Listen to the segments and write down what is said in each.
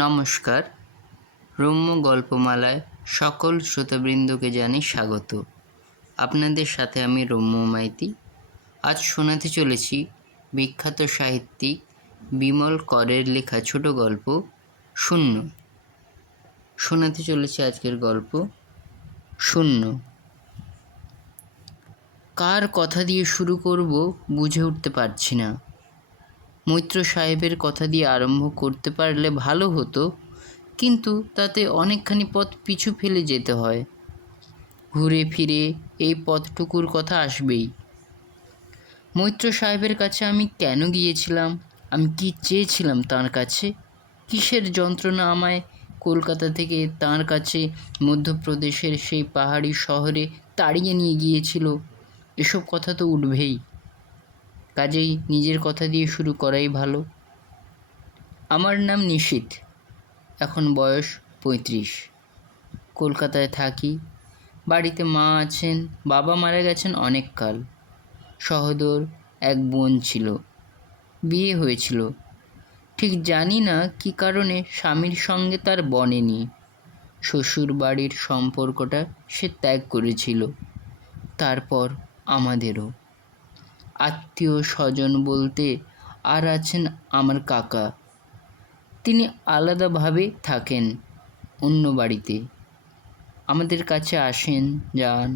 নমস্কার। রম্য গল্পমালায় সকল শ্রোতাবৃন্দকে জানাই স্বাগত। আপনাদের সাথে আমি রম্য মাইতি। আজ শোনাতে চলেছি বিখ্যাত সাহিত্যিক বিমল করের লেখা ছোট গল্প শূন্য। শোনাতে চলেছি আজকের গল্প শূন্য। কার কথা দিয়ে শুরু করব বুঝে উঠতে পারছি না। মৈত্র সাহেবের কথা দিয়ে আরম্ভ করতে পারলে ভালো হতো, কিন্তু তাতে অনেকখানি পথ পিছু ফেলে যেতে হয়। ঘুরে ফিরে এই পথটুকুর কথা আসবেই। মৈত্র সাহেবের কাছে আমি কেন গিয়েছিলাম? আমি কি চেয়েছিলাম তাঁর কাছে? কিসের যন্ত্রণা আমায় কলকাতা থেকে তাঁর কাছে মধ্যপ্রদেশের সেই পাহাড়ি শহরে তাড়িয়ে নিয়ে গিয়েছিল? এসব কথা তো উঠবেই। কাজেই নিজের কথা দিয়ে শুরু করাই ভালো। আমার নাম নিশীথ। এখন বয়স 35। কলকাতায় থাকি। বাড়িতে মা আছেন, বাবা মারা গেছেন অনেক কাল। সহোদর এক বোন ছিল, বিয়ে হয়েছিল। ঠিক জানি না কী কারণে স্বামীর সঙ্গে তার বনেনি। শ্বশুর বাড়ির সম্পর্কটা সে ত্যাগ করেছিল। তারপর আমাদেরও আত্মীয় স্বজন বলতে আর আছেন আমার কাকা। তিনি আলাদাভাবে থাকেন অন্য বাড়িতে। আমাদের কাছে আসেন যান।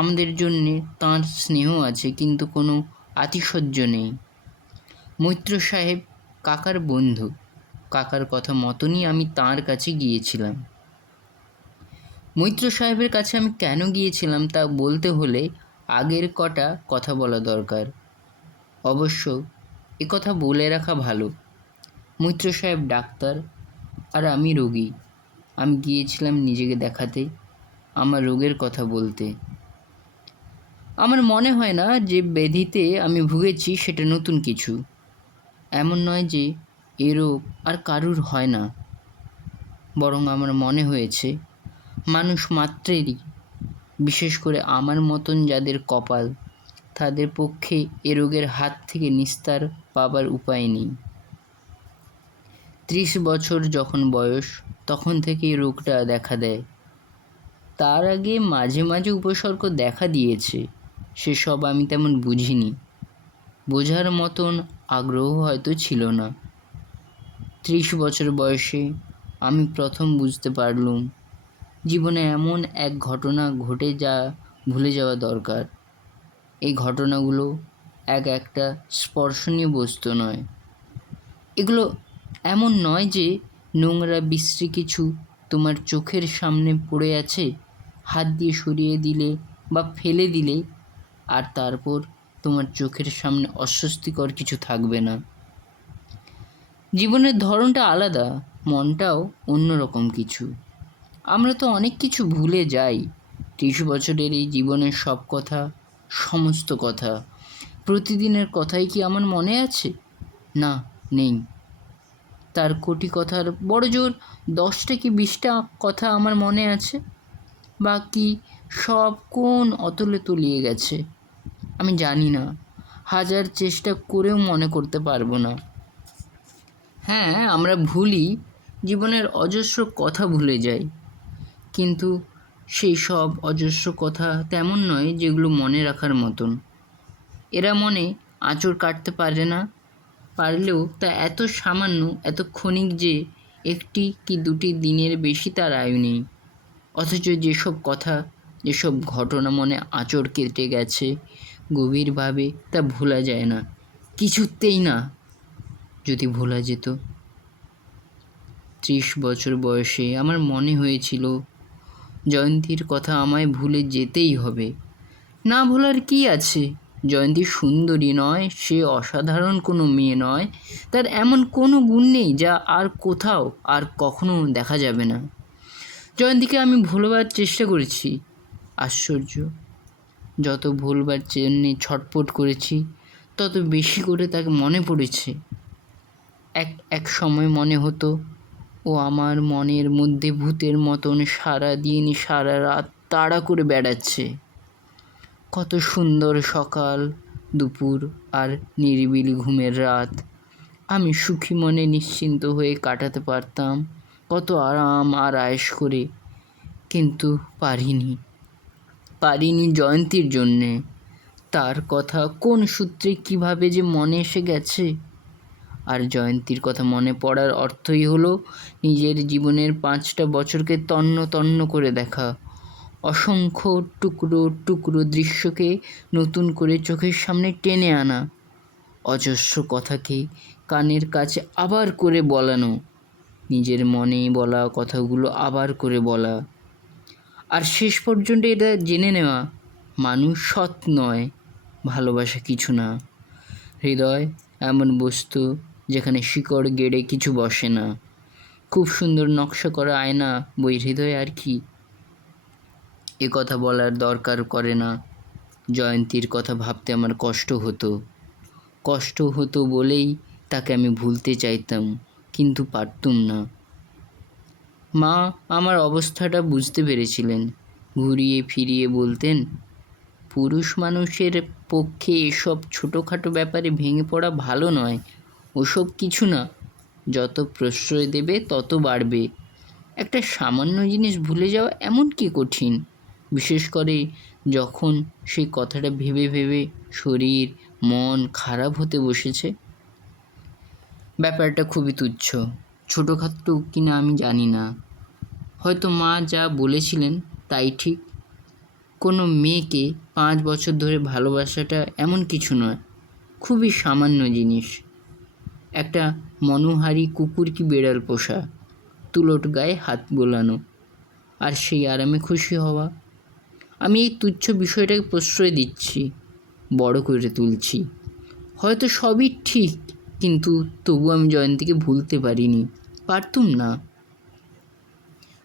আমাদের জন্যে তাঁর স্নেহ আছে, কিন্তু কোনো আতিশয্য নেই। মৈত্র সাহেব কাকার বন্ধু। কাকার কথা মতনই আমি তাঁর কাছে গিয়েছিলাম। মৈত্র সাহেবের কাছে আমি কেন গিয়েছিলাম তা বলতে হলে আগের কটা কথা বলা দরকার। অবশ্য একথা বলে রাখা ভালো, মৈত্র সাহেব ডাক্তার আর আমি রোগী। আমি গিয়েছিলাম নিজেকে দেখাতে, আমার রোগের কথা বলতে। আমার মনে হয় না যে ব্যাধিতে আমি ভুগেছি সেটা নতুন কিছু। এমন নয় যে এ রোগ আর কারুর হয় না, বরং আমার মনে হয়েছে মানুষ মাত্রেরই, বিশেষ করে আমার মতন যাদের কপাল, তাদের পক্ষে এ রোগের হাত থেকে নিস্তার পাবার উপায় নেই। 30 বছর যখন বয়স, তখন থেকেই রোগটা দেখা দেয়। তার আগে মাঝে মাঝে উপসর্গ দেখা দিয়েছে, সেসব আমি তেমন বুঝিনি। বোঝার মতন আগ্রহ হয়তো ছিল না। 30 বছর বয়সে আমি প্রথম বুঝতে পারলুম জীবনে এমন এক ঘটনা ঘটে যা ভুলে যাওয়া দরকার। এই ঘটনাগুলো একটা স্পর্শনীয় বস্তু নয়। এগুলো এমন নয় যে নোংরা বিশ্রী কিছু তোমার চোখের সামনে পড়ে আছে, হাত দিয়ে সরিয়ে দিলে বা ফেলে দিলে আর তারপর তোমার চোখের সামনে অস্বস্তিকর কিছু থাকবে না। জীবনের ধরনটা আলাদা, মনটাও অন্যরকম কিছু। আমরা তো অনেক কিছু ভুলে যাই। 30 বছরের এই জীবনের সব কথা, সমস্ত কথা, প্রতিদিনের কথাই কি আমার মনে আছে? না, নেই। তার কোটি কথার বড় জোর 10টা কি 20টা কথা আমার মনে আছে। বাকি সব কোন অতলে তলিয়ে গেছে আমি জানি না। হাজার চেষ্টা করেও মনে করতে পারবো না। হ্যাঁ, আমরা ভুলি, জীবনের অজস্র কথা ভুলে যাই, কিন্তু সেই সব অজস্র কথা তেমন নয় যেগুলো মনে রাখার মতন। এরা মনে আঁচড় কাটতে পারে না, পারলেও তা এত সামান্য, এত ক্ষণিক যে একটি কি দুটি দিনের বেশি তার আয়ু নেই। অথচ যেসব কথা, যেসব ঘটনা মনে আঁচড় কেটে গেছে গভীরভাবে, তা ভোলা যায় না, কিছুতেই না। যদি ভোলা যেত। 30 বছর বয়সে আমার মনে হয়েছিল জয়ন্তীর কথা আমায় ভুলে যেতেই হবে। না ভোলার কি আছে? জয়ন্তী সুন্দরী নয়, সে অসাধারণ কোনো মেয়ে নয়, তার এমন কোনো গুণ নেই যা আর কোথাও আর কখনো দেখা যাবে না। জয়ন্তীকে আমি ভুলবার চেষ্টা করেছি। আশ্চর্য, যত ভুলবার জন্যে ছটফট করেছি তত বেশি করে তাকে মনে পড়েছে। এক সময় মনে হতো ও আমার মনের মধ্যে ভূতের মতন সারা দিন সারা রাত তাড়া করে বেড়াচ্ছে। কত সুন্দর সকাল, দুপুর আর নিরিবিলি ঘুমের রাত। আমি সুখী মনে নিশ্চিন্ত হয়ে কাটাতে পারতাম কত আরাম আর আয়েশ করে, কিন্তু পারিনি জয়ন্তীর জন্যে। তার কথা কোন সূত্রে কিভাবে যে মনে এসে গেছে। আর জয়ন্তীর কথা মনে পড়ার অর্থই হলো নিজের জীবনের 5টা বছরকে তন্ন তন্ন করে দেখা, অসংখ্য টুকরো টুকরো দৃশ্যকে নতুন করে চোখের সামনে টেনে আনা, অজস্র কথাকে কানের কাছে আবার করে বলানো, নিজের মনে বলা কথাগুলো আবার করে বলা, আর শেষ পর্যন্ত এটা জেনে নেওয়া মানুষ সৎ নয়, ভালোবাসা কিছু না। হৃদয় এমন বস্তু যেখানে শিকড় গেড়ে কিছু বসে না। খুব সুন্দর নকশা করা আয়না বই হৃদয়, আর কি। এ কথা বলার দরকার করে না। জয়ন্তীর কথা ভাবতে আমার কষ্ট হতো বলেই তাকে আমি ভুলতে চাইতাম, কিন্তু পারতুম না। মা আমার অবস্থাটা বুঝতে পেরেছিলেন। ঘুরিয়ে ফিরিয়ে বলতেন, পুরুষ মানুষের পক্ষে এসব ছোটোখাটো ব্যাপারে ভেঙে পড়া ভালো নয়। ওসব কিছু না, যত প্রশ্রয় দেবে তত বাড়বে। একটা সামান্য জিনিস ভুলে যাওয়া এমন কি কঠিন, বিশেষ করে যখন সেই কথাটা ভেবে ভেবে শরীর মন খারাপ হতে বসেছে। ব্যাপারটা খুবই তুচ্ছ, ছোটোখাটো কিনা আমি জানি না। হয়তো মা যা বলেছিলেন তাই ঠিক। কোনো মেয়েকে 5 বছর ধরে ভালোবাসাটা এমন কিছু নয়, খুবই সামান্য জিনিস। একটা মনোহারী কুকুর কি বেড়াল পোষা, তুলট গায়ে হাত বোলানো, আর সেই আরামে খুশি হওয়া। আমি এই তুচ্ছ বিষয়টাকে প্রশ্রয় দিচ্ছি, বড় করে তুলছি। হয়তো সবই ঠিক, কিন্তু তবু আমি জয়ন্তীকে ভুলতে পারতুম না।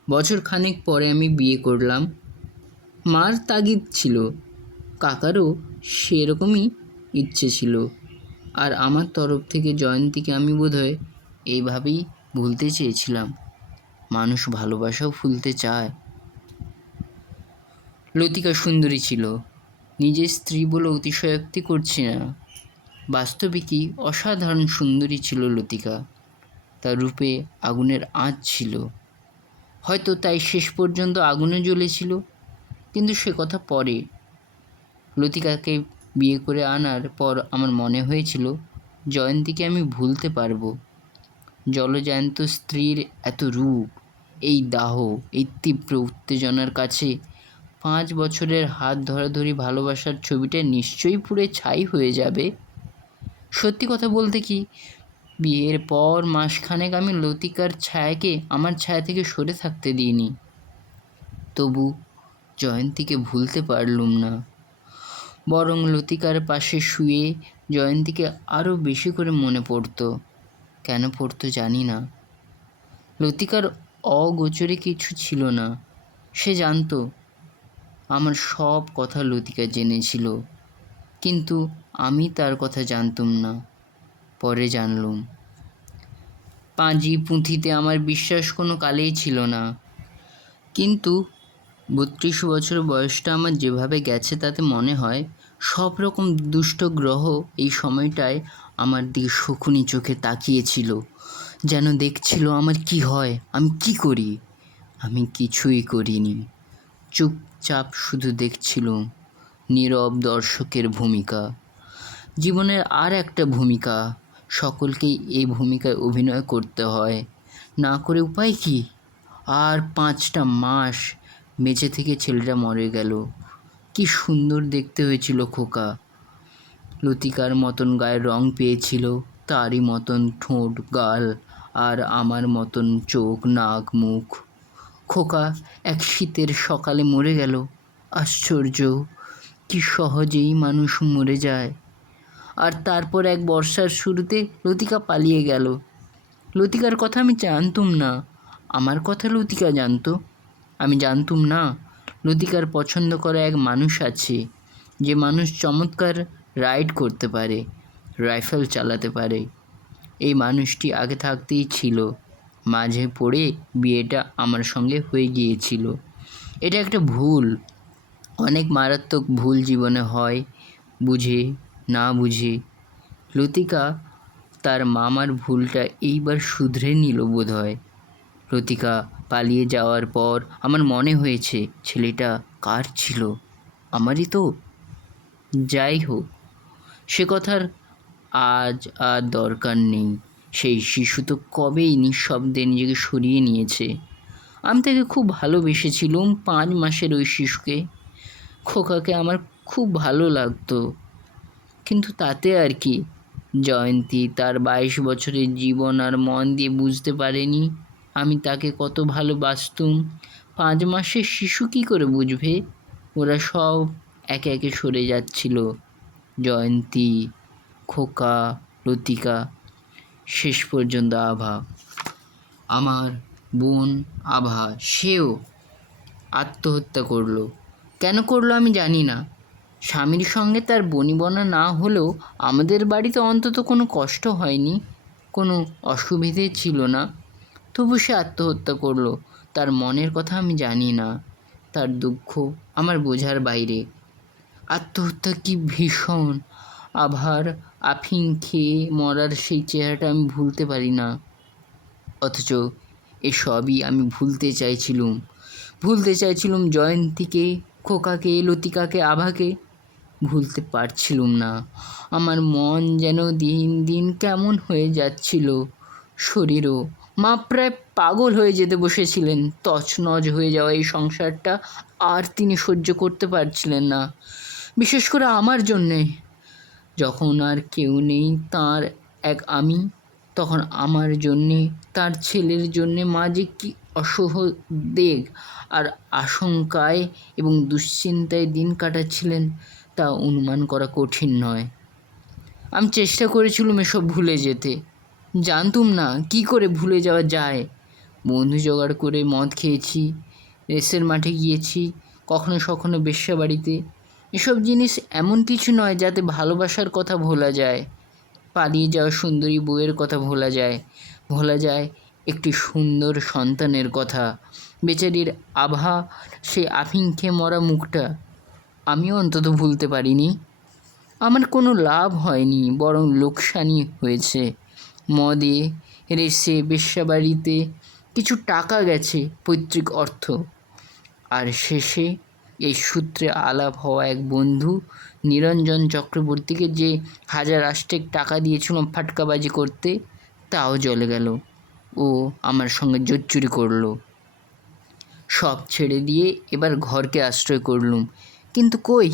বছর খানেক পরে আমি বিয়ে করলাম। মার তাগিদ ছিল, কাকারও সেরকমই ইচ্ছে ছিল, আর আমার তরফ থেকে জয়ন্তীকে আমি বোধহয় এইভাবেই ভুলতে চেয়েছিলাম। মানুষ ভালোবাসাও ভুলতে চায়। লতিকা সুন্দরী ছিল, নিজের স্ত্রী বলে অতিশয়োক্তি করছি না, বাস্তবিকই অসাধারণ সুন্দরী ছিল লতিকা। তার রূপে আগুনের আঁচ ছিল, হয়তো তাই শেষ পর্যন্ত আগুনে জ্বলেছিল। কিন্তু সে কথা পরে। লতিকাকে বিয়ে করে আনার পর আমার মনে হয়েছিল জয়ন্তীকে আমি ভুলতে পারবো। জলজ্যান্ত স্ত্রীর এত রূপ, এই দাহ, এই তীব্র উত্তেজনার কাছে 5 বছরের হাত ধরাধরি ভালোবাসার ছবিটা নিশ্চয়ই পুড়ে ছাই হয়ে যাবে। সত্যি কথা বলতে কি, বিয়ের পর মাসখানেক আমি লতিকার ছায়াকে আমার ছায়া থেকে সরে থাকতে দিইনি। তবু জয়ন্তীকে ভুলতে পারলুম না, বরং লতিকার পাশে শুয়ে জয়ন্তীকে আরও বেশি করে মনে পড়তো। কেন পড়তো জানি না। লতিকার অগোচরে কিছু ছিল না, সে জানতো। আমার সব কথা লতিকা জেনেছিল, কিন্তু আমি তার কথা জানতুম না। পরে জানলুম। পাঁজি পুঁথিতে আমার বিশ্বাস কোনো কালেই ছিল না, কিন্তু 32 বছর বয়সটা আমার যেভাবে গেছে তাতে মনে হয় সব রকম দুষ্ট গ্রহ এই সময়টায় আমার দিকে শকুনি চোখে তাকিয়েছিল, যেন দেখছিল আমার কি হয়, আমি কি করি। আমি কিছুই করিনি, চুপচাপ শুধু দেখছিল, নীরব দর্শকের ভূমিকা। জীবনের আর একটা ভূমিকা, সকলকেই এই ভূমিকায় অভিনয় করতে হয়, না করে উপায় কি। আর 5টা মাস বেঁচে থেকে ছেলেটা মরে গেল। কি সুন্দর দেখতে হয়েছিল খোকা, লতিকার মতন গায়ের রং পেয়েছিল, তারই মতন ঠোঁট গাল, আর আমার মতন চোখ নাক মুখ। খোকা এক শীতের সকালে মরে গেল। আশ্চর্য, কি সহজেই মানুষ মরে যায়। আর তারপর এক বর্ষার শুরুতে লতিকা পালিয়ে গেল। লতিকার কথা আমি জানতুম না, আমার কথা লতিকা জানতো। আমি জানতুম না লতিকার পছন্দ করা এক মানুষ আছে, যে মানুষ চমৎকার রাইড করতে পারে, রাইফেল চালাতে পারে। এই মানুষটি আগে থাকতেই ছিল, মাঝে পড়ে বিয়েটা আমার সঙ্গে হয়ে গিয়েছিল। এটা একটা ভুল, অনেক মারাত্মক ভুল জীবনে হয়, বুঝে না বুঝে। লতিকা তার মামার ভুলটা এইবার শুধরে নিল বোধহয়। লতিকা পালিয়ে যাওয়ার পর আমার মনে হয়েছে ছেলেটা কার ছিল, আমারই তো। যাই হোক, সে কথার আজ আর দরকার নেই। সেই শিশু তো কবেই নিঃশব্দে নিজেকে সরিয়ে নিয়েছে। আমি তাকে খুব ভালোবেসেছিলুম 5 মাসের ওই শিশুকে। খোকাকে আমার খুব ভালো লাগতো, কিন্তু তাতে আর কি। জয়ন্তী তার 22 বছরের জীবন আর মন দিয়ে বুঝতে পারেনি আমি তাকে কত ভালোবাসতুম। 5 মাসের শিশু কী করে বুঝবে? ওরা সব একে একে সরে যাচ্ছিল। জয়ন্তী, খোকা, লতিকা, শেষ পর্যন্ত আভা। আমার বোন আভা, সেও আত্মহত্যা করলো। কেন করলো আমি জানি না। স্বামীর সঙ্গে তার বনিবনা না হলেও আমাদের বাড়িতে অন্তত কোনো কষ্ট হয়নি, কোনো অসুবিধে ছিল না। তবু সে আত্মহত্যা করলো। তার মনের কথা আমি জানি না। তার দুঃখ আমার বোঝার বাইরে। আত্মহত্যা কি ভীষণ! আভার আফিং খেয়ে মরার সেই চেহারাটা আমি ভুলতে পারি না। অথচ এসবই আমি ভুলতে চাইছিলুম জয়ন্তীকে, খোকাকে, লতিকাকে, আভাকে। ভুলতে পারছিলুম না। আমার মন যেন দিন দিন কেমন হয়ে যাচ্ছিল, শরীরও। মা প্রায় পাগল হয়ে যেতে বসেছিলেন। তছনছ হয়ে যাওয়া এই সংসারটা আর তিনি সহ্য করতে পারছিলেন না, বিশেষ করে আমার জন্যে। যখন আর কেউ নেই তার এক আমি, তখন আমার জন্যে, তার ছেলের জন্যে মা যে কী অসহদেগ আর আশঙ্কায় এবং দুশ্চিন্তায় দিন কাটাচ্ছিলেন তা অনুমান করা কঠিন নয়। আমি চেষ্টা করেছিলুম এসব ভুলে যেতে। জানতুম না কি করে ভুলে যাওয়া যায়। বন্ধু জোগাড় করে মদ খেয়েছি, রেসের মাঠে গিয়েছি, কখনো বেশ্যাবাড়িতে। এসব জিনিস এমন কিছু নয় যাতে ভালোবাসার কথা ভোলা যায়, পালিয়ে যাওয়া সুন্দরী বউয়ের কথা ভোলা যায় একটি সুন্দর সন্তানের কথা। বেচারির আভা সে আফিং খেয়ে মরা মুখটা আমিও অন্তত ভুলতে পারিনি। আমার কোনো লাভ হয়নি, বরং লোকসানই হয়েছে। মদে, রেসে, বেশ্যাবাড়িতে কিছু টাকা গেছে, পৈতৃক অর্থ। আর শেষে এই সূত্রে আলাপ হওয়া এক বন্ধু নিরঞ্জন চক্রবর্তীকে যে 1000 টাকা দিয়েছিলাম ফাটকাবাজি করতে, তাও জলে গেল। ও আমার সঙ্গে জোচ্চুরি করলো। সব ছেড়ে দিয়ে এবার ঘরকে আশ্রয় করলুম। কিন্তু কই,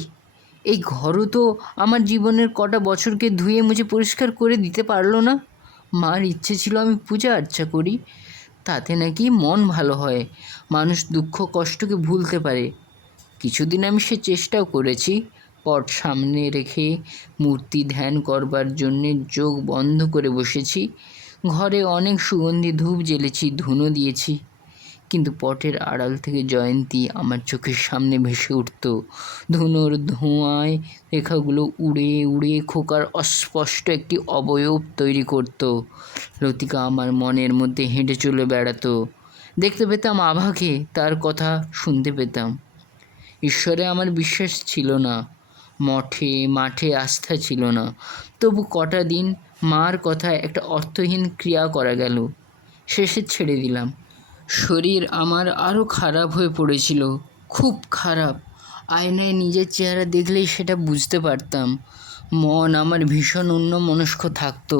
এই ঘরও তো আমার জীবনের কটা বছরকে ধুয়ে মুছে পরিষ্কার করে দিতে পারলো না। মার ইচ্ছে ছিল আমি পূজা আর্চা করি, তাতে নাকি মন ভালো হয়, মানুষ দুঃখ কষ্টকে ভুলতে পারে। কিছুদিন আমি সে চেষ্টাও করেছি। পট সামনে রেখে মূর্তি ধ্যান করবার জন্যে চোখ বন্ধ করে বসেছি। ঘরে অনেক সুগন্ধি ধূপ জ্বেলেছি, ধুনো দিয়েছি, কিন্তু পটের আড়াল থেকে জয়ন্তী আমার চোখের সামনে ভেসে উঠত। ধুনোর ধোঁয়ায় রেখাগুলো উড়ে উড়ে খোকার অস্পষ্ট একটি অবয়ব তৈরি করত। লতিকা আমার মনের মধ্যে হেঁটে চলে বেড়াতো। দেখতে পেতাম আভাকে, তার কথা শুনতে পেতাম। ঈশ্বরে আমার বিশ্বাস ছিল না, মাঠে আস্থা ছিল না। তবু কটা দিন মার কথায় একটা অর্থহীন ক্রিয়া করা গেল, শেষে ছেড়ে দিলাম। শরীর আমার আরও খারাপ হয়ে পড়েছিল, খুব খারাপ। আয়নায় নিজের চেহারা দেখলেই সেটা বুঝতে পারতাম। মন আমার ভীষণ অন্যমনস্ক থাকতো।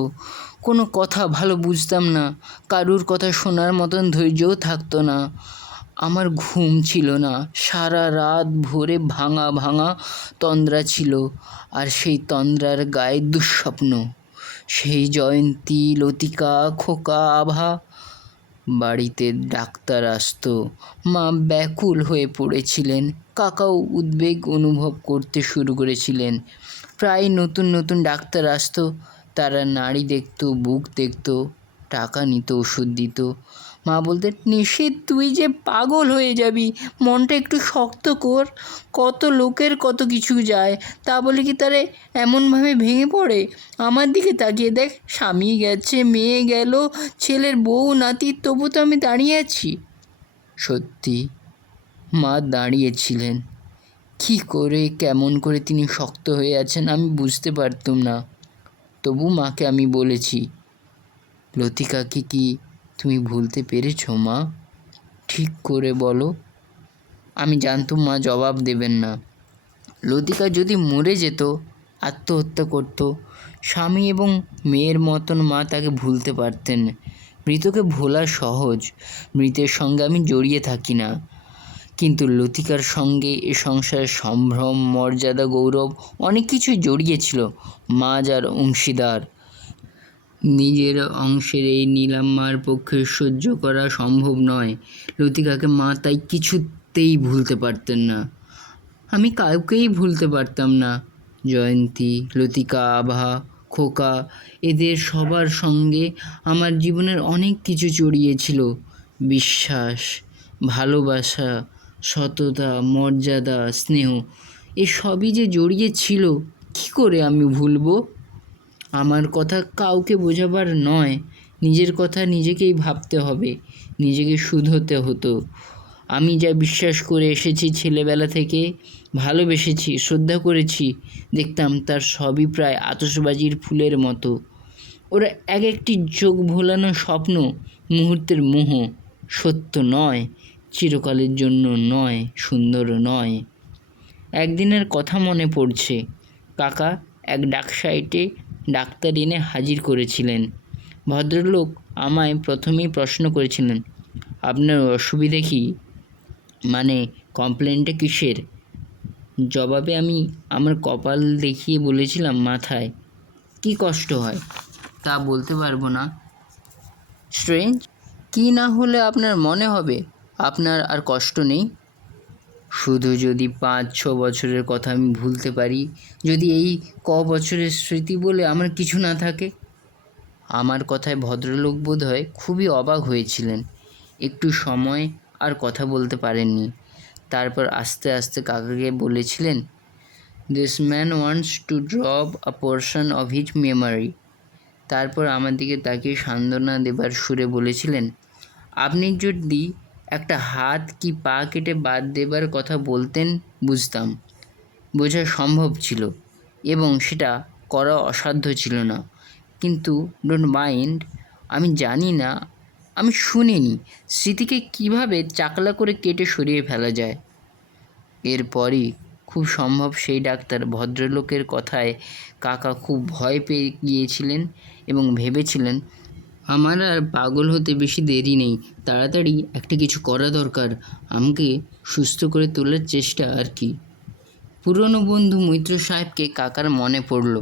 কোনো কথা ভালো বুঝতাম না, কারুর কথা শোনার মতন ধৈর্যও থাকতো না। আমার ঘুম ছিল না, সারা রাত ভোরে ভাঙা ভাঙা তন্দ্রা ছিল, আর সেই তন্দ্রার গায়ে দুঃস্বপ্ন। সেই জয়ন্তী, লতিকা, খোকা, আভা। বাড়িতে ডাক্তার আসতো, মা ব্যাকুল হয়ে পড়েছিলেন, কাকাও উদ্বেগ অনুভব করতে শুরু করেছিলেন। প্রায় নতুন নতুন ডাক্তার আসতো, তারা নাড়ি দেখতো, বুক দেখতো, টাকা নিত, ওষুধ দিত। মা বলতেন, নিশীথ তুই যে পাগল হয়ে যাবি, মনটা একটু শক্ত কর। কত লোকের কত কিছু যায়, তা বলে কি তারা এমনভাবে ভেঙে পড়ে? আমার দিকে তাকিয়ে দেখ, স্বামী গেছে, মেয়ে গেল, ছেলের বউ নাতি, তবু তো আমি দাঁড়িয়ে আছি। সত্যি মা দাঁড়িয়েছিলেন। কী করে, কেমন করে তিনি শক্ত হয়ে আছেন আমি বুঝতে পারতুম না। তবু মাকে আমি বলেছি, লতিকাকে কি তুমি ভুলতে পেরেছ মা? ঠিক করে বলো। আমি জানতুম মা জবাব দেবেন না। লতিকা যদি মরে যেত, আত্মহত্যা করত, স্বামী এবং মেয়ের মতন মা তাকে ভুলতে পারতেন। মৃতকে ভোলা সহজ, মৃতের সঙ্গে আমি জড়িয়ে থাকি না, কিন্তু লতিকার সঙ্গে এ সংসারের সম্ভ্রম, মর্যাদা, গৌরব অনেক কিছুই জড়িয়েছিল। মা যার অংশীদার, নিজের অংশের এই নীলাম্মার পক্ষে সহ্য করা সম্ভব নয়। লতিকাকে মা তাই কিছুতেই ভুলতে পারতেন না। আমি কাউকেই ভুলতে পারতাম না। জয়ন্তী, লতিকা, আভা, খোকা, এদের সবার সঙ্গে আমার জীবনের অনেক কিছু জড়িয়েছিল। বিশ্বাস, ভালোবাসা, সততা, মর্যাদা, স্নেহ, এসবই যে জড়িয়েছিল, কী করে আমি ভুলবো? আমার কথা কাউকে বোঝাবার নয়, নিজের কথা নিজেকেই ভাবতে হবে, নিজেকে শুধোতে হতো। আমি যা বিশ্বাস করে এসেছি ছেলেবেলা থেকে, ভালোবেসেছি, শ্রদ্ধা করেছি, দেখতাম তার সবই প্রায় আতশবাজির ফুলের মতো। ওরা এক একটি চোখ ভোলানো স্বপ্ন, মুহূর্তের মোহ, সত্য নয়, চিরকালের জন্য নয়, সুন্দর নয়। একদিনের কথা মনে পড়ছে, কাকা এক ডাকসাইটে ডাক্তার এনে হাজির করেছিলেন। ভদ্রলোক আমায় প্রথমেই প্রশ্ন করেছিলেন, আপনার অসুবিধে কি, মানে কমপ্লেনটা কিসের? জবাবে আমি আমার কপাল দেখিয়ে বলেছিলাম, মাথায়। কি কষ্ট হয় তা বলতে পারবো না। স্ট্রেঞ্জ, কি না হলে আপনার মনে হবে আপনার আর কষ্ট নেই? শুধু যদি 5-6 বছরের কথা আমি ভুলতে পারি, যদি এই বছরের স্মৃতি বলে আমার কিছু না থাকে। আমার কথায় ভদ্রলোক বোধহয় খুবই অবাক হয়েছিলেন। একটু সময় আর কথা বলতে পারেননি। তারপর আস্তে আস্তে কাকাকে বলেছিলেন, this man wants to drop a portion of his memory. তারপর আমার দিকে তাকিয়ে সান্ত্বনা দেবার সুরে বলেছিলেন, আপনি যদি একটা হাত কি পা কেটে বাদ দেবার কথা বলতেন বুঝতাম, বোঝা সম্ভব ছিল এবং সেটা করা অসাধ্য ছিল না। কিন্তু ডোন্ট মাইন্ড, আমি জানি না, আমি শুনিনি স্মৃতিকে কিভাবে চাকলা করে কেটে সরিয়ে ফেলা যায়। এরপরই খুব সম্ভব সেই ডাক্তার ভদ্রলোকের কথায় কাকা খুব ভয় পেয়ে গিয়েছিলেন এবং ভেবেছিলেন, আমার আর পাগল হতে বেশি দেরি নেই, তাড়াতাড়ি একটা কিছু করা দরকার, আমাকে সুস্থ করে তোলার চেষ্টা আর কি। পুরনো বন্ধু মৈত্র সাহেবকে কাকার মনে পড়ল।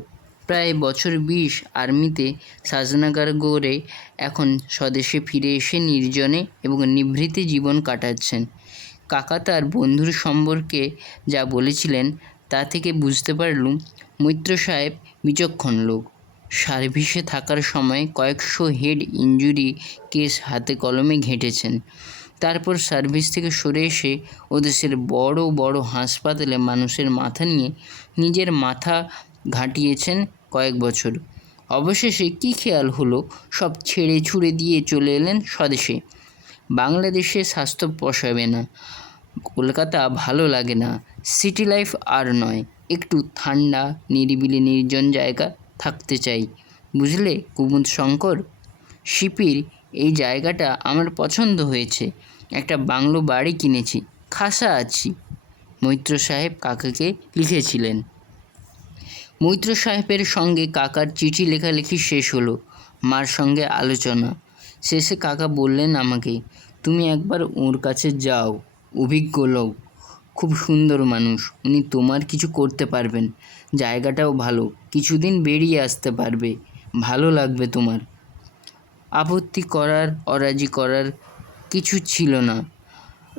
প্রায় বছর 20 আর্মিতে সাজনাগার গড়ে এখন স্বদেশে ফিরে এসে নির্জনে এবং নিভৃতে জীবন কাটাচ্ছেন। কাকা তার বন্ধুর সম্পর্কে যা বলেছিলেন তা থেকে বুঝতে পারলুম মৈত্র সাহেব বিচক্ষণ লোক। সার্ভিসে থাকার সময় কয়েকশো হেড ইনজুরি কেস হাতে কলমে ঘেঁটেছেন। তারপর সার্ভিস থেকে সরে এসে ওদেশের বড় বড় হাসপাতালে মানুষের মাথা নিয়ে নিজের মাথা ঘাঁটিয়েছেন কয়েক বছর। অবশেষে কী খেয়াল হলো, সব ছেড়ে ছুড়ে দিয়ে চলে এলেন স্বদেশে। বাংলাদেশে স্বাস্থ্য পোষাবে না, কলকাতা ভালো লাগে না, সিটি লাইফ আর নয়, একটু ঠান্ডা নিরিবিলি নির্জন জায়গা থাকতে চাই, বুঝলে কুমুদ শঙ্কর? শিপির এই জায়গাটা আমার পছন্দ হয়েছে, একটা বাংলো বাড়ি কিনেছি, খাসা আছি। মৈত্র সাহেব কাকাকে লিখেছিলেন। মৈত্র সাহেবের সঙ্গে কাকার চিঠি লেখালেখি শেষ হলো, মার সঙ্গে আলোচনা শেষে কাকা বললেন আমাকে, তুমি একবার ওর কাছে যাও, অভিজ্ঞ লোক, খুব সুন্দর মানুষ, উনি তোমার কিছু করতে পারবেন, জায়গাটাও ভালো, কিছুদিন বেরিয়ে আসতে পারবে, ভালো লাগবে তোমার। আপত্তি করার, অরাজি করার কিছু ছিল না।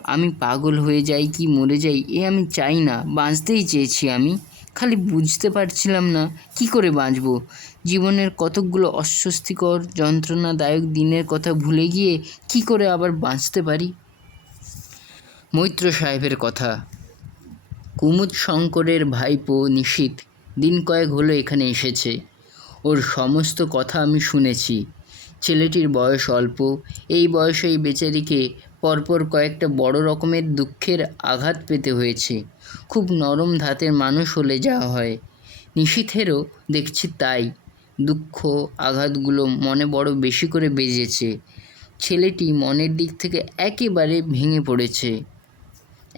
আমি পাগল হয়ে যাই কি মরে যাই এ আমি চাই না, বাঁচতেই চেয়েছি আমি, খালি বুঝতে পারছিলাম না কি করে বাঁচব। জীবনের কতকগুলো অস্বস্তিকর যন্ত্রণাদায়ক দিনের কথা ভুলে গিয়ে কি করে আবার বাঁচতে পারি। মৈত্র সাহেবের কথা। কুমুদ শঙ্করের ভাইপো নিশীথ দিন কয়েক হলো এখানে এসেছে। ওর সমস্ত কথা আমি শুনেছি। ছেলেটির বয়স অল্প, এই বয়সে এই বেচারিকে পরপর কয়েকটা বড় রকমের দুঃখের আঘাত পেতে হয়েছে। খুব নরম ধাতের মানুষ হলে যা হয়, নিশীথেরও দেখছি তাই। দুঃখ আঘাতগুলো মনে বড় বেশি করে বেজেছে। ছেলেটি মনের দিক থেকে একেবারে ভেঙে পড়েছে।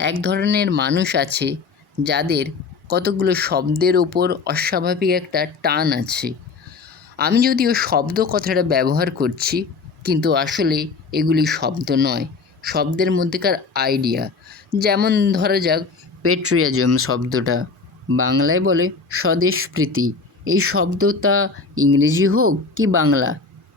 এক ধরনের মানুষ আছে যাদের কতগুলো শব্দের ওপর অস্বাভাবিক একটা টান আছে। আমি যদিও শব্দ কথাটা ব্যবহার করছি, কিন্তু আসলে এগুলি শব্দ নয়, শব্দের মধ্যেকার আইডিয়া। যেমন ধরা যাক পেট্রিয়াজম শব্দটা, বাংলায় বলে স্বদেশপ্রীতি। এই শব্দটা ইংরেজি হোক কি বাংলা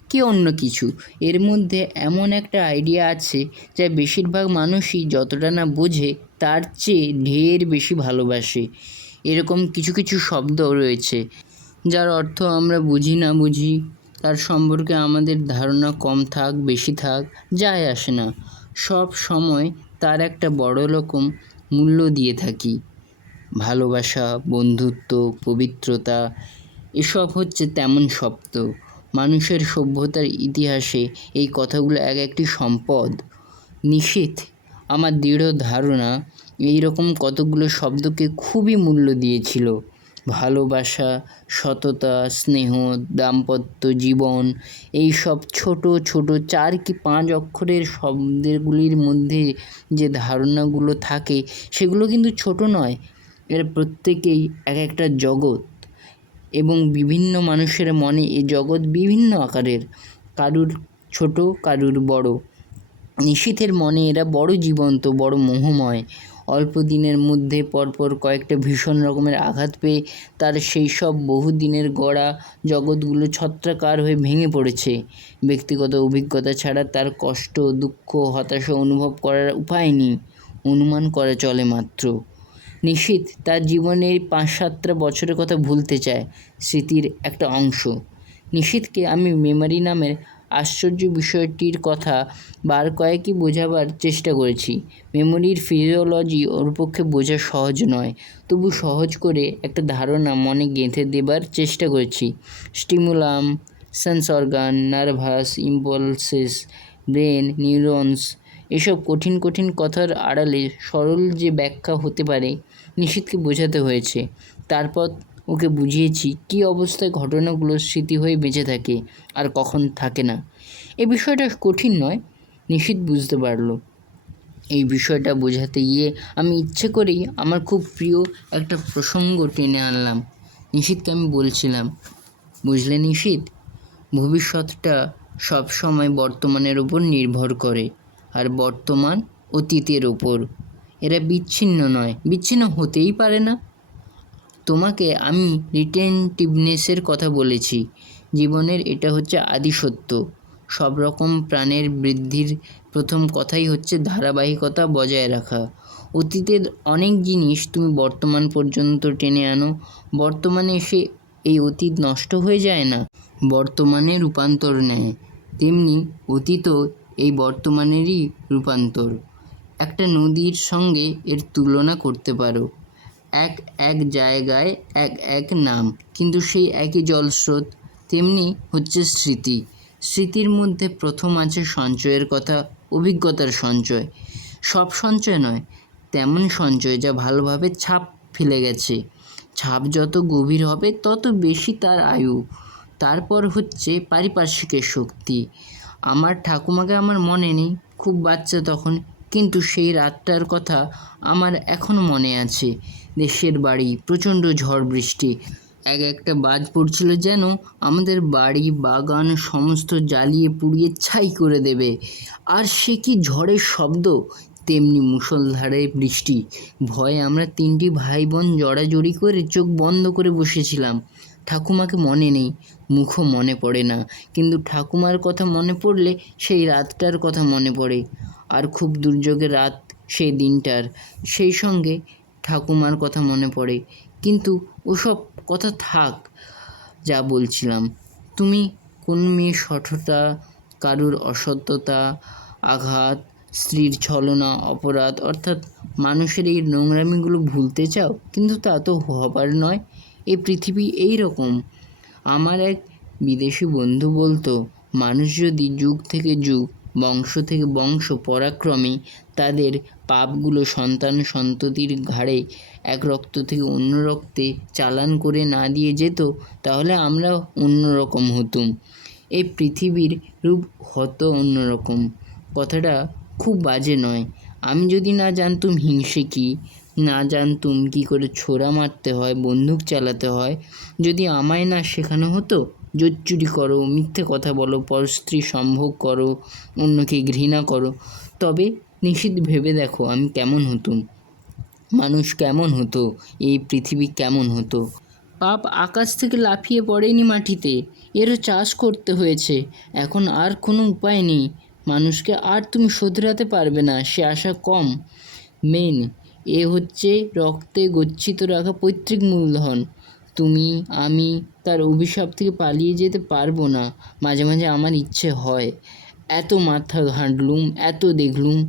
কি অন্য কিছু, এর মধ্যে এমন একটা আইডিয়া আছে যা বেশিরভাগ মানুষই যতটা না বোঝে তার চেয়ে ঢের বেশি ভালোবাসে। এরকম কিছু কিছু শব্দ রয়েছে যার অর্থ আমরা বুঝি না বুঝি, তার সম্পর্কে আমাদের ধারণা কম থাক বেশি থাক যায় আসে না, সব সময় তার একটা বড় রকম মূল্য দিয়ে থাকি। ভালোবাসা, বন্ধুত্ব, পবিত্রতা, এসব হচ্ছে তেমন শব্দ। মানুষের সভ্যতার ইতিহাসে এই কথাগুলো এক একটি সম্পদ। নিশীথ আমার দৃঢ় ধারণা এই রকম কতগুলো শব্দকে খুবই মূল্য দিয়েছিল। ভালোবাসা, সততা, স্নেহ, দাম্পত্য জীবন, এই সব ছোট ছোট 4 কি 5 অক্ষরের শব্দগুলির মধ্যে যে ধারণাগুলো থাকে সেগুলো কিন্তু ছোট নয়, এর প্রত্যেকেই এক একটা জগৎ, এবং বিভিন্ন মানুষের মনে এই জগৎ বিভিন্ন আকারের, কারুর ছোট কারুর বড়। নিশীথের মনে এরা বড় জীবন্ত, বড় মোহময়। অল্প দিনের মধ্যে পরপর কয়েকটা ভীষণ রকমের আঘাত পেয়ে তার সেই সব বহুদিনের গড়া জগৎগুলো ছত্রাকার হয়ে ভেঙে পড়েছে। ব্যক্তিগত অভিজ্ঞতা ছাড়া তার কষ্ট, দুঃখ, হতাশা অনুভব করার উপায় নেই, অনুমান করা চলে মাত্র। নিশীথ তার জীবনের 5-7টা বছরের কথা ভুলতে চায়, স্মৃতির একটা অংশ। নিশীথকে আমি মেমোরি নামের আশ্চর্য বিষয়টির কথা বার কয়েকই বোঝাবার চেষ্টা করেছি। মেমোরির ফিজিওলজি ওর পক্ষে বোঝা সহজ নয়, তবু সহজ করে একটা ধারণা মনে গেঁথে দেবার চেষ্টা করেছি। Stimulus, sense organ, nervous impulses, brain, neurons, এসব কঠিন কঠিন কথার আড়ালে সরল যে ব্যাখ্যা হতে পারে নিশীথকে বোঝাতে হয়েছে। তারপর ওকে বুঝিয়েছি কী অবস্থায় ঘটনাগুলো স্মৃতি হয়ে বেঁচে থাকে আর কখন থাকে না। এই বিষয়টা কঠিন নয়, নিশীথ বুঝতে পারল। এই বিষয়টা বোঝাতে গিয়ে আমি ইচ্ছে করেই আমার খুব প্রিয় একটা প্রসঙ্গ টেনে আনলাম। নিশীথকে আমি বলছিলাম, বুঝলে নিশীথ, ভবিষ্যৎটা সব সময় বর্তমানের ওপর নির্ভর করে, আর বর্তমান অতীতের ওপর। এরা বিচ্ছিন্ন নয়, বিচ্ছিন্ন হতেই পারে না। তোমাকে আমি রিটেনটিভনেসের কথা বলেছি। জীবনের এটা হচ্ছে আদি সত্য। সব রকম প্রাণের বৃদ্ধির প্রথম কথাই হচ্ছে ধারাবাহিকতা বজায় রাখা। অতীতের অনেক জিনিস তুমি বর্তমান পর্যন্ত টেনে আনো, বর্তমানে এসে এই অতীত নষ্ট হয়ে যায় না, বর্তমানে রূপান্তর নেয়। তেমনি অতীতও এই বর্তমানেরই রূপান্তর। একটা নদীর সঙ্গে এর তুলনা করতে পারো। এক এক জায়গায় এক এক নাম, কিন্তু সেই একই জলস্রোত। তেমনি হচ্ছে স্মৃতি। স্মৃতির মধ্যে প্রথম আছে সঞ্চয়ের কথা, অভিজ্ঞতার সঞ্চয়। সব সঞ্চয় নয়, তেমন সঞ্চয় যা ভালোভাবে ছাপ ফেলে গেছে। ছাপ যত গভীর হবে তত বেশি তার আয়ু। তারপর হচ্ছে পারিপার্শ্বিকের শক্তি। আমার ঠাকুমাকে আমার মনে নেই, খুব বাচ্চা তখন, কিন্তু সেই রাতটার কথা আমার এখনও মনে আছে। দেশের বাড়ি, প্রচণ্ড ঝড় বৃষ্টি, এক একটা বাজ পড়ছিল যেন আমাদের বাড়ি বাগান সমস্ত জ্বালিয়ে পুড়িয়ে ছাই করে দেবে। আর সে কি ঝড়ের শব্দ, তেমনি মুষলধারে বৃষ্টি। ভয়ে আমরা 3টি ভাই বোন জড়াজড়ি করে চোখ বন্ধ করে বসেছিলাম। ঠাকুমাকে মনে নেই, মুখও মনে পড়ে না, কিন্তু ঠাকুমার কথা মনে পড়লে সেই রাতটার কথা মনে পড়ে। আর খুব দুর্যোগের রাত সেই দিনটার, সেই সঙ্গে ঠাকুমার কথা মনে পড়ে। কিন্তু ওসব কথা থাক, যা বলছিলাম, তুমি কোন মেয়ে সঠতা, কারুর অসত্যতা, আঘাত, স্ত্রীর ছলনা, অপরাধ, অর্থাৎ মানুষের এই নোংরামিগুলো ভুলতে চাও? কিন্তু তা তো হবার নয়। এই পৃথিবী এই রকম। আমার এক বিদেশি বন্ধু বলতো, মানুষ যদি যুগ থেকে যুগ বংশ থেকে বংশ পরাক্রমে তাদের পাপগুলো সন্তান সন্ততির ঘাড়ে এক রক্ত থেকে অন্য রক্তে চালান করে না দিয়ে যেত, তাহলে আমরা অন্যরকম হতুম। এই পৃথিবীর রূপ হতো অন্যরকম। কথাটা খুব বাজে নয়। আমি যদি না জানতুম হিংসে কী, না জানতুম কী করে ছোরা মারতে হয়, বন্দুক চালাতে হয়, যদি আমায় না শেখানো হতো জোচ্চুরি করো, মিথ্যে কথা বলো, পরস্ত্রী সম্ভোগ করো, অন্যকে ঘৃণা করো, তবে নিশ্চিত ভেবে দেখো আমি কেমন হতুম, মানুষ কেমন হতো, এই পৃথিবী কেমন হতো। পাপ আকাশ থেকে লাফিয়ে পড়েনি মাটিতে, এরও চাষ করতে হয়েছে। এখন আর কোনো উপায় নেই। মানুষকে আর তুমি শোধরাতে পারবে না, সে আশা কম। মেন এ হচ্ছে রক্তে গচ্ছিত রাখা পৈতৃক মূলধন। তুমি আমি তার অভিশাপ থেকে পালিয়ে যেতে পারবো না। মাঝে মাঝে আমার ইচ্ছে হয়, এত মাথা ঘাঁটলুম, এত দেখলুম,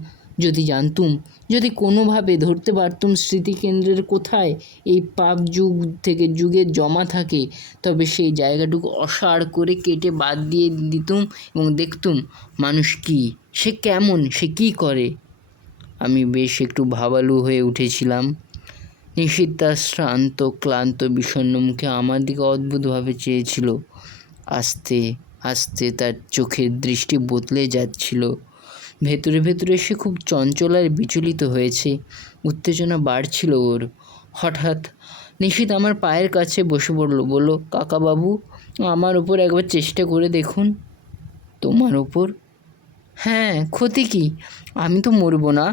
যদি জানতুম, যদি কোনোভাবে ধরতে পারতুম স্মৃতিকেন্দ্রের কোথায় এই পাপ যুগ থেকে যুগে জমা থাকে, তবে সেই জায়গাটুকু অসাড় করে কেটে বাদ দিয়ে দিতুম এবং দেখতুম মানুষ কী, সে কেমন, সে কী করে। আমি বেশ একটু ভাবালু হয়ে উঠেছিলাম। নিশীথ তার শ্রান্ত ক্লান্ত বিষণ্ণ মুখে আমার দিকে অদ্ভুতভাবে চেয়েছিল। আস্তে আস্তে তার চোখের দৃষ্টি বদলে যাচ্ছিল। ভেতরে ভেতরে সে খুব চঞ্চল আর বিচলিত হয়েছে। উত্তেজনা বাড়ছিল ওর। হঠাৎ নিশীথ আমার পায়ের কাছে বসে পড়ল, বলল, কাকাবাবু, আমার ওপর একবার চেষ্টা করে দেখুন। তোমার ওপর? হ্যাঁ, ক্ষতি কী? আমি তো মরব না,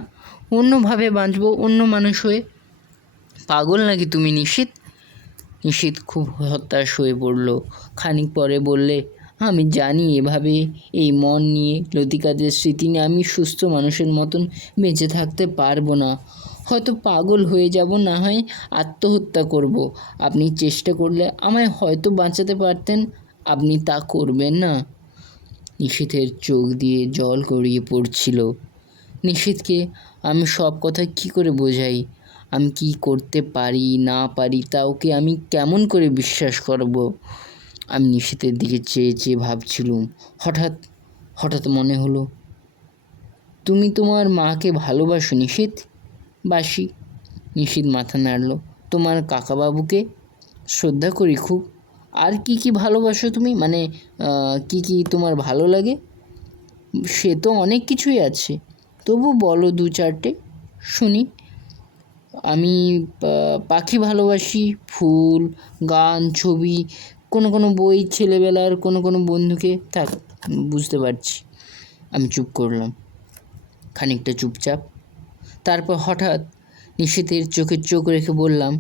অন্যভাবে বাঁচব, অন্য মানুষ হয়ে। পাগল নাকি তুমি নিশীথ? নিশীথ খুব হতাশ হয়ে পড়ল। খানিক পরে বললে, আমি জানি এভাবে এই মন নিয়ে, লতিকাদের স্মৃতি নিয়ে আমি সুস্থ মানুষের মতন বেঁচে থাকতে পারবো না। হয়তো পাগল হয়ে যাব, না হয় আত্মহত্যা করব। আপনি চেষ্টা করলে আমায় হয়তো বাঁচাতে পারতেন। আপনি তা করবেন না। নিশীথের চোখ দিয়ে জল গড়িয়ে পড়ছিল। নিশীথকে আমি সব কথা কী করে বোঝাই? আমি কি করতে পারি না পারি তা ওকে আমি কেমন করে বিশ্বাস করব? আমি নিশীথের দিকে চেয়ে চেয়ে ভাবছিলুম। হঠাৎ মনে হলো, তুমি তোমার মাকে ভালোবাসো নিশীথ? বাসি। নিশীথ মাথা নাড়ল। তোমার কাকাবাবুকে? শ্রদ্ধা করি খুব। আর কি কি ভালোবাসো তুমি? মানে কি কি তোমার ভালো লাগে? সে তো অনেক কিছুই আছে, তবু বলো দু চারটে শুনি। আমি পাখি ভালোবাসি, ফুল, গান, ছবি, কোনো বই, ছেলেবেলার কোনো বন্ধুকে। থাক, বুঝতে পারছি। আমি চুপ করলাম, খানিকটা চুপচাপ। তারপর হঠাৎ নিশীথের চোখে চোখ রেখে বললাম,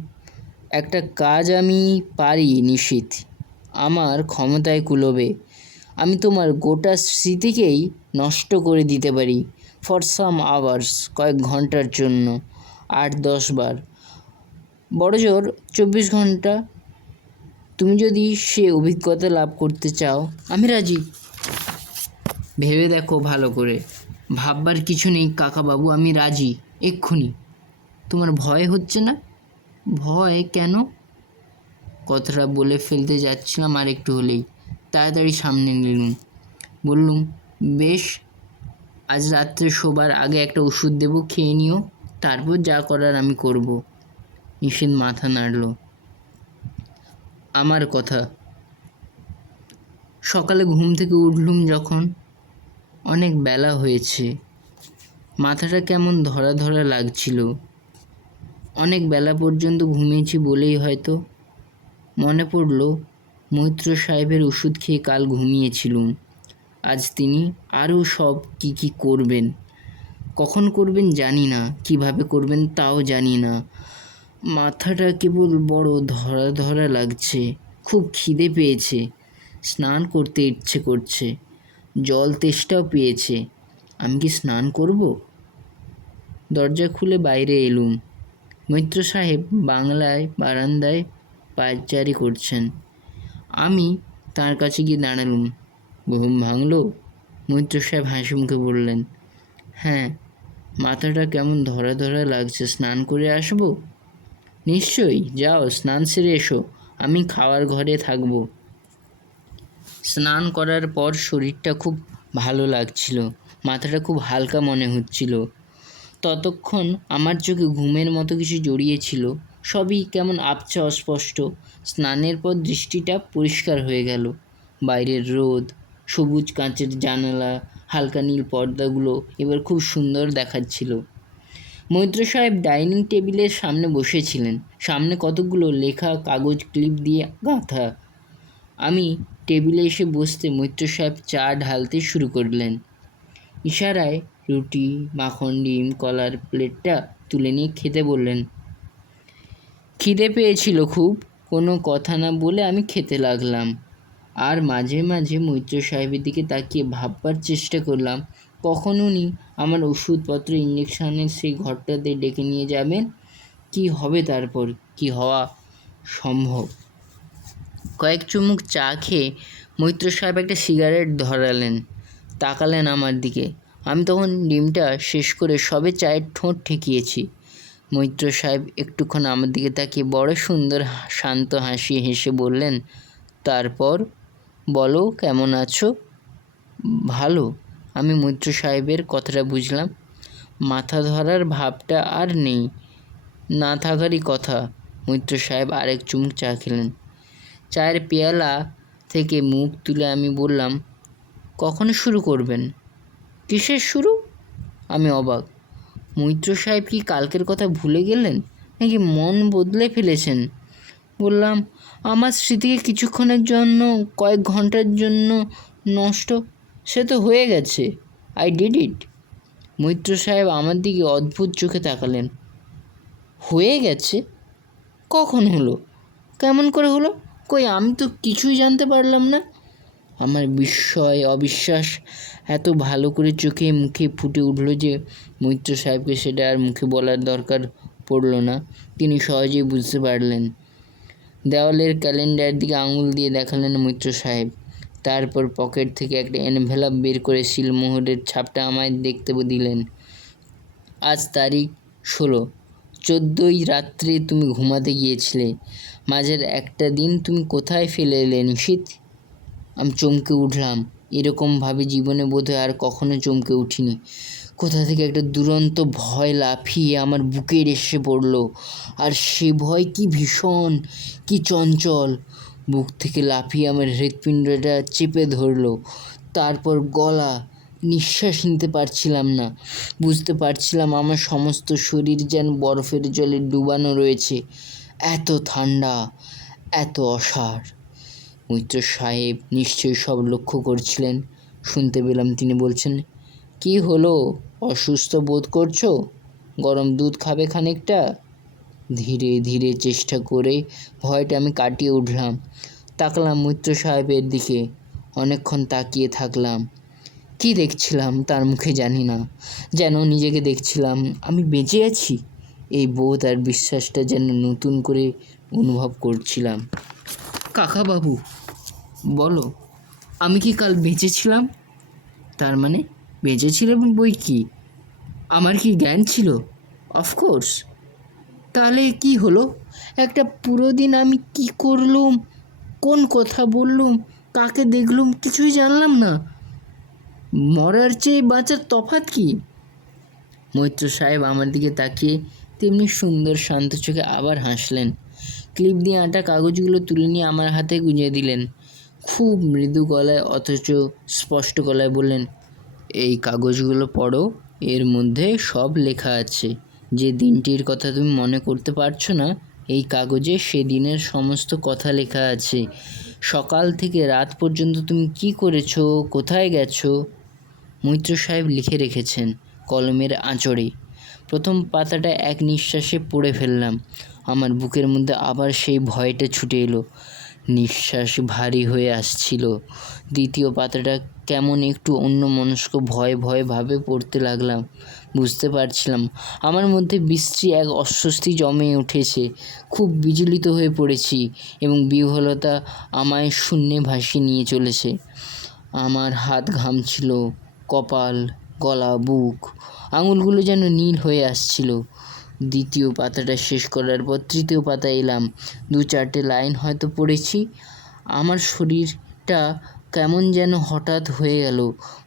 একটা কাজ আমি পারি নিশীথ, আমার ক্ষমতায় কুলোবে। আমি তোমার গোটা স্মৃতিকেই নষ্ট করে দিতে পারি, ফর সাম আওয়ার্স, কয়েক ঘন্টার জন্য, 8-10 বার, বড় জোর 24 ঘন্টা। তুমি যদি সে অভিজ্ঞতা লাভ করতে চাও, আমি রাজি। ভেবে দেখো ভালো করে। ভাববার কিছু নেই কাকাবাবু, আমি রাজি, এক্ষুনি। তোমার ভয় হচ্ছে না? ভয় কেন? কথাটা বলে ফেলতে যাচ্ছিলাম আর একটু হলেই তাড়াতাড়ি সামনে নিলুম। বললুম, বেশ, আজ রাত্রে শোবার আগে একটা ওষুধ দেবো, খেয়ে নিও, তারপর যা করার আমি করব। নিশীথ মাথা নাড়ল। আমার কথা। সকালে ঘুম থেকে উঠলুম যখন, অনেক বেলা হয়েছে। মাথাটা কেমন ধরা ধরা লাগছিল। অনেক বেলা পর্যন্ত ঘুমিয়েছি বলেই হয়তো। মনে পড়ল মৈত্র সাহেবের ওষুধ খেয়ে কাল ঘুমিয়েছিলুম। আজ তিনি আরও সব কি করবেন। কখন করবেন জানি না, কিভাবে করবেন তাও জানি না। মাথাটা কেবল বড় ধরা ধরা লাগছে। খুব খিদে পেয়েছে, স্নান করতে ইচ্ছে করছে, জল তেষ্টাও পেয়েছে। আমি কি স্নান করব? দরজা খুলে বাইরে এলুম। মৈত্র সাহেব বারান্দায় পায়চারি করছেন। আমি তার কাছে গিয়ে দাঁড়ালুম। ঘুম ভাঙল? মৈত্র সাহেব হাসি মুখে বললেন, হ্যাঁ, মাথাটা কেমন ধরা ধরা লাগছে, স্নান করে আসবো? নিশ্চয়ই, যাও স্নান সেরে এসো, আমি খাওয়ার ঘরে থাকবো। স্নান করার পর শরীরটা খুব ভালো লাগছিল। মাথাটা খুব হালকা মনে হচ্ছিল। ততক্ষণ আমার চোখে ঘুমের মতো কিছু জড়িয়েছিল। সবই কেমন আবছা অস্পষ্ট। স্নানের পর দৃষ্টিটা পরিষ্কার হয়ে গেল। বাইরের রোদ, সবুজ কাঁচের জানালা, হালকা নীল পর্দাগুলো এবার খুব সুন্দর দেখাচ্ছিল। মৈত্র সাহেব ডাইনিং টেবিলের সামনে বসেছিলেন। সামনে কতকগুলো লেখা কাগজ ক্লিপ দিয়ে গাঁথা। আমি টেবিলে এসে বসতে মৈত্র সাহেব চা ঢালতে শুরু করলেন। ইশারায় রুটি, মাখন, ডিম, কলার প্লেটটা তুলে নিয়ে খেতে বললেন। খিদে পেয়েছিল খুব। কোনো কথা না বলে আমি খেতে লাগলাম। আর মাঝে মাঝে মৈত্র সাহেবের দিকে তাকিয়ে ভাববার চেষ্টা করলাম কখন উনি আমার ওষুধপত্র ইঞ্জেকশনের সেই ঘরটাতে ডেকে নিয়ে যাবেন। কি হবে তারপর, কি হওয়া সম্ভব। কয়েক চুমুক চা খেয়ে মৈত্র সাহেব একটা সিগারেট ধরালেন। তাকালেন আমার দিকে। আমি তখন ডিমটা শেষ করে সবে চায়ের ঠোঁট ঠেকিয়েছি। মৈত্র সাহেব একটুক্ষণ আমার দিকে তাকিয়ে বড় সুন্দর শান্ত হাসি হেসে বললেন, তারপর বলো কেমন আছো? ভালো। আমি মৈত্র সাহেবের কথাটা বুঝলাম। মাথা ধরার ভাবটা আর নেই, না থাকারই কথা। মৈত্র সাহেব আরেক চুমুক চা খেলেন। চায়ের পেয়ালা থেকে মুখ তুলে আমি বললাম, কখন শুরু করবেন? কিসের শুরু? আমি অবাক। মৈত্র সাহেব কি কালকের কথা ভুলে গেলেন, নাকি মন বদলে ফেলেছেন? বললাম, আমার স্মৃতিকে কিছুক্ষণের জন্য, কয়েক ঘন্টার জন্য নষ্ট, সে তো হয়ে গেছে। I did it. মৈত্র সাহেব আমার দিকে অদ্ভুত চোখে তাকালেন। হয়ে গেছে? কখন হলো? কেমন করে হলো? কই আমি তো কিছুই জানতে পারলাম না। আমার বিস্ময়, অবিশ্বাস এত ভালো করে চোখে মুখে ফুটে উঠল যে মৈত্র সাহেবকে সেটা আর মুখে বলার দরকার পড়ল না। তিনি সহজেই বুঝতে পারলেন। দেওয়ালের ক্যালেন্ডার দিকে আঙুল দিয়ে দেখালেন মৈত্র সাহেব। তারপর পকেট থেকে একটা এনভেলপ বের করে সিলমোহরের ছাপটা আমায় দেখতে দিলেন। আজ তারিখ 16। 14ই রাত্রে তুমি ঘুমাতে গিয়েছিলে। মাঝের একটা দিন তুমি কোথায় ফেলে এলে নিশীথ? আমি চমকে উঠলাম। এরকমভাবে জীবনে বোধহয় আর কখনো চমকে উঠিনি। কোথা থেকে একটা দুরন্ত ভয় লাফিয়ে আমার বুকের এসে পড়ল। আর সে ভয় কি ভীষণ, কি চঞ্চল। বুক থেকে লাফিয়ে আমার হৃৎপিণ্ডটা চেপে ধরল। তারপর গলা, নিঃশ্বাস নিতে পারছিলাম না। বুঝতে পারছিলাম আমার সমস্ত শরীর যেন বরফের জলে ডুবানো রয়েছে। এত ঠান্ডা, এত অসাড়। মৈত্র সাহেব নিশ্চয়ই সব লক্ষ্য করছিলেন। শুনতে পেলাম তিনি বলছেন, কি হলো, অসুস্থ বোধ করছো? গরম দুধ খাবে খানিকটা? ধীরে ধীরে চেষ্টা করে ভয়টা আমি কাটিয়ে উঠলাম। তাকালাম মৈত্র সাহেবের দিকে। অনেকক্ষণ তাকিয়ে থাকলাম। কি দেখছিলাম তার মুখে জানি না, যেন নিজেকে দেখছিলাম আমি বেঁচে আছি। এই বোধ আর বিশ্বাসটা যেন নতুন করে অনুভব করছিলাম। কাকাবাবু, বলো, আমি কি কাল বেঁচেছিলাম? তার মানে বেঁচেছিলাম বই কি? আমার কি জ্ঞান ছিল? অফকোর্স। তাহলে কি হলো? একটা পুরো দিন আমি কি করলুম, কোন কথা বললুম, কাকে দেখলুম, কিছুই জানলাম না। মরার চেয়ে বাঁচার তফাৎ কি? মৈত্র সাহেব আমার দিকে তাকিয়ে তেমনি সুন্দর শান্ত চোখে আবার হাসলেন। ক্লিপ দিয়ে আঁটা কাগজগুলো তুলে নিয়ে আমার হাতে গুঁজে দিলেন। খুব মৃদু গলায় অথচ স্পষ্ট গলায় বললেন, এই কাগজগুলো পড়ো। এর মধ্যে সব লেখা আছে। যে দিনটির কথা তুমি মনে করতে পারছো না, এই কাগজে সেদিনের সমস্ত কথা লেখা আছে। সকাল থেকে রাত পর্যন্ত তুমি কি করেছো, কোথায় গেছো। মৈত্র সাহেব লিখে রেখেছেন কলমের আঁচড়ে। প্রথম পাতাটা এক নিঃশ্বাসে পড়ে ফেললাম। আমার বুকের মধ্যে আবার সেই ভয়টা ছুটে এলো। নিঃশ্বাস ভারী হয়ে আসছিল। দ্বিতীয় পাতাটা কেমন একটু অন্যমনস্ক ভয় ভয় ভাবে পড়তে লাগলাম। বুঝতে পারছিলাম আমার মধ্যে বিশ্রী এক অস্বস্তি জমে উঠেছে। খুব বিচলিত হয়ে পড়েছি এবং বিহ্বলতা আমায় শূন্যে ভাসিয়ে নিয়ে চলেছে। আমার হাত ঘামছিল, কপাল, গলা, বুক, আঙুলগুলো যেন নীল হয়ে আসছিল। দ্বিতীয় পাতাটা শেষ করার পর তৃতীয় পাতায় এলাম। 2-4টে লাইন হয়তো পড়েছি। আমার শরীরটা কেমন যেন হঠাৎ হয়ে গেল।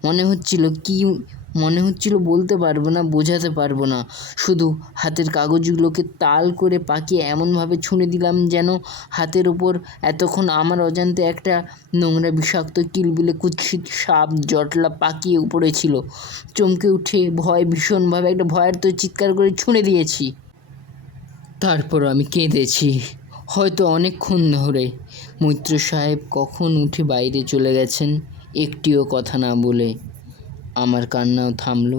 মনে হচ্ছিল কি মনে হচ্ছিল বলতে পারবো না, বোঝাতে পারবো না। শুধু হাতের কাগজগুলোকে তাল করে পাকিয়ে এমনভাবে ছুঁড়ে দিলাম যেন হাতের ওপর এতক্ষণ আমার অজান্তে একটা নোংরা বিষাক্ত কিলবিলে কুৎসিত সাপ জটলা পাকিয়ে উপরে ছিল। চমকে উঠে ভীষণভাবে একটা ভয়ের তো চিৎকার করে ছুঁড়ে দিয়েছি। তারপর আমি কেঁদেছি, হয়তো অনেকক্ষণ ধরে। মৈত্র সাহেব কখন উঠে বাইরে চলে গেছেন, একটিও কথা না বলে। আমার কান্নাও থামল।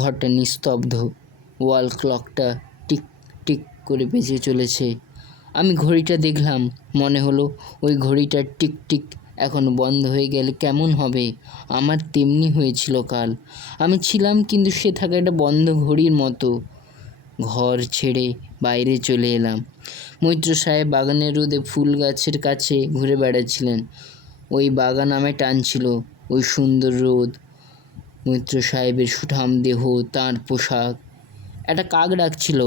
ঘরটা নিস্তব্ধ। ওয়াল ক্লকটা টিক টিক করে বেজে চলেছে। আমি ঘড়িটা দেখলাম, মনে হলো ওই ঘড়িটার টিক টিক এখন বন্ধ হয়ে গেলে কেমন হবে। আমার তেমনি হয়েছিল কাল। আমি ছিলাম কিন্তু সে থাকা একটা বন্ধ ঘড়ির মতো। ঘর ছেড়ে বাইরে চলে এলাম। মৈত্র সাহেব বাগানের রোদে ফুল গাছের কাছে ঘুরে বেড়াচ্ছিলেন। ওই বাগান আমায় টানছিল, ওই সুন্দর রোদ, মৈত্র সাহেবের সুঠাম দেহ, তাঁর পোশাক। একটা কাক ডাকছিল,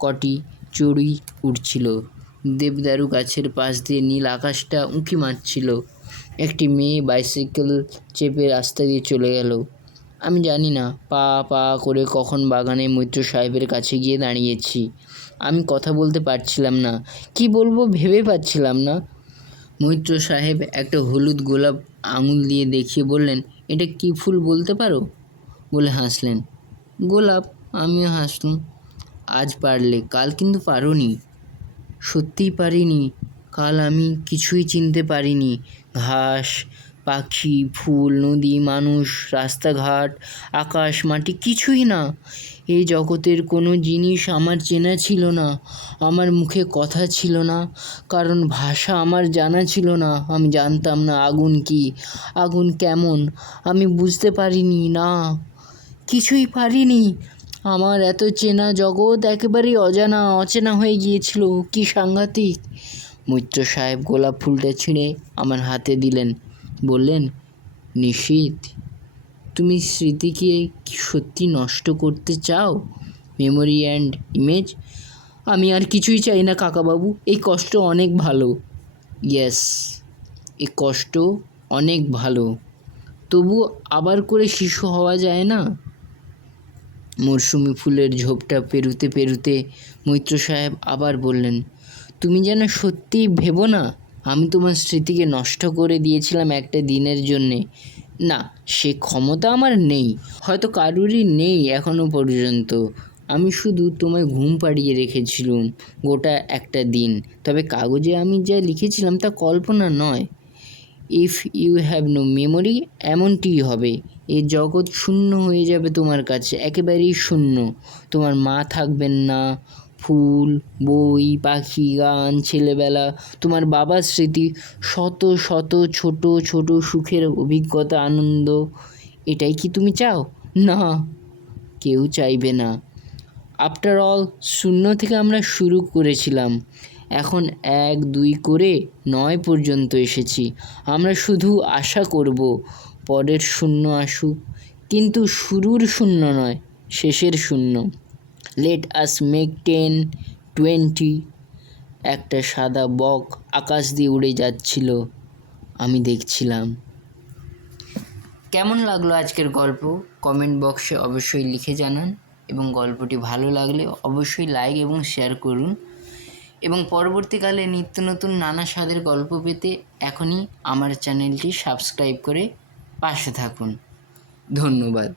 কটি চড়ুই উঠছিল, দেবদারু গাছের পাশ দিয়ে নীল আকাশটা উঁকি মারছিল। একটি মেয়ে বাইসাইকেল চেপে রাস্তা দিয়ে চলে গেল। আমি জানি না পা পা করে কখন বাগানে মৈত্র সাহেবের কাছে গিয়ে দাঁড়িয়েছি। আমি কথা বলতে পারছিলাম না, কি বলবো ভেবে পাচ্ছিলাম না। মৈত্র সাহেব একটা হলুদ গোলাপ আঙুল দিয়ে দেখিয়ে বললেন, এটা কী ফুল বলতে পারো? বলে হাসলেন। গোলাপ। আমিও হাসলাম। আজ পারলে, কাল কিন্তু পারোনি। সত্যিই পারিনি। কাল আমি কিছুই চিনতে পারিনি। ঘাস, পাখি, ফুল, নদী, মানুষ, রাস্তাঘাট, আকাশ, মাটি কিছুই না। এই জগতের কোনো জিনিস আমার চেনা ছিল না। আমার মুখে কথা ছিল না, কারণ ভাষা আমার জানা ছিল না। আমি জানতাম না আগুন কি, আগুন কেমন। আমি বুঝতে পারিনি, না, কিছুই পারিনি। আমার এত চেনা জগৎ একেবারেই অচেনা হয়ে গিয়েছিল। কি সাংঘাতিক! মৈত্র সাহেব গোলাপ ফুলটা ছিঁড়ে আমার হাতে দিলেন, বললেন, নিশীথ, তুমি স্মৃতিকে কি সত্যি নষ্ট করতে চাও? Memory and image? আমি আর কিছুই চাই না কাকাবাবু। এই কষ্ট অনেক ভালো। ইয়েস, এই কষ্ট অনেক ভালো। তবু আবার করে শিশু হওয়া যায় না? মরশুমি ফুলের ঝোপটা পেরুতে পেরুতে মৈত্র সাহেব আবার বললেন, তুমি যেন সত্যিই ভেবো না আমি তোমার স্মৃতিকে নষ্ট করে দিয়েছিলাম একটা দিনের জন্যে। না, সে ক্ষমতা আমার নেই, হয়তো কারুরই নেই এখনও পর্যন্ত। আমি শুধু তোমায় ঘুম পাড়িয়ে রেখেছিলাম গোটা একটা দিন। তবে কাগজে আমি যা লিখেছিলাম তা কল্পনা নয়। If you have no memory, এমনটিই হবে। এই জগৎ শূন্য হয়ে যাবে তোমার কাছে, একেবারেই শূন্য। তোমার মা থাকবেন না, ফুল, বই, পাখি, গান, ছেলেবেলা, তোমার বাবার স্মৃতি, শত শত ছোট ছোট সুখের অভিজ্ঞতা, আনন্দ। এটাই কি তুমি চাও? না, কেউ চাইবে না। আফটার অল, শূন্য থেকে আমরা শুরু করেছিলাম, এখন 1, 2 করে 9 পর্যন্ত এসেছি। আমরা শুধু আশা করব পরের শূন্য আসুক, কিন্তু শুরুর শূন্য নয়, শেষের শূন্য। Let us make 10, 20। একটা সাদা বক আকাশ দিয়ে উড়ে যাচ্ছিল, আমি দেখছিলাম। কেমন লাগলো আজকের গল্প? কমেন্ট বক্সে অবশ্যই লিখে জানান, এবং গল্পটি ভালো লাগলে অবশ্যই লাইক এবং শেয়ার করুন। এবং পরবর্তীকালে নিত্য নতুন নানা স্বাদের গল্প পেতে এখনই আমার চ্যানেলটি সাবস্ক্রাইব করে পাশে থাকুন। ধন্যবাদ।